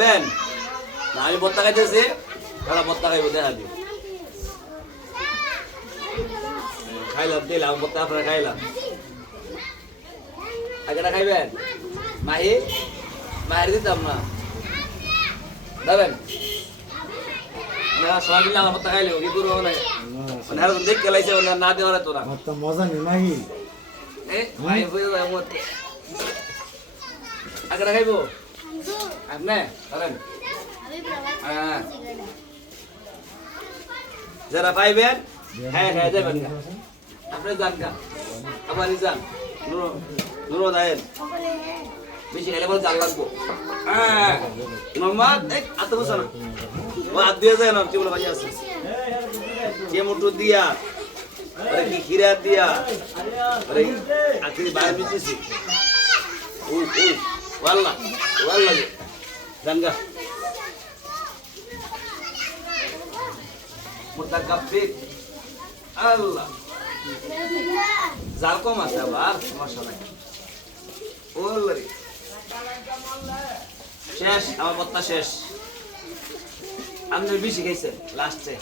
খাইবেন না আমি বত্তা খাইতেছি ওরা বত্তা খাইবো দেখা দিই খাইলাম দিলাম বত্তা আপনারা খাইলাম আগেটা খাইবেন মাহি মায়ের দিতাম না যাবেন সবাই মিলে আমার বত্তা খাইলে কি করবো না মানে আর দেখ গেলাইছে না দেওয়ার তোরা মজা নেই মাহি মাহি হয়ে যায় মধ্যে আগেটা খাইবো আপনি ধরেন হ্যাঁ যারা পাইবেন হ্যাঁ হ্যাঁ যাবেন আপনি যান গা আমারই যান নুরো দায়ের বেশি খেলে বলে জাল লাগবো হ্যাঁ মোহাম্মদ এই আত বসো না ও হাত দিয়ে যায় না কি বলে বাজে আছে যে মোটর দিয়া আরে কি খিরা দিয়া আরে আখরি বাইরে মিটেছি ও ওয়াল্লাহ ওয়াল্লাহ যান গা মুতাকাব্বির আল্লাহ জাল কম আছে আবার সমস্যা নাই ওরে শেষ আমার বত্তা শেষ আপনি বেশি খাইছেন লাস্টে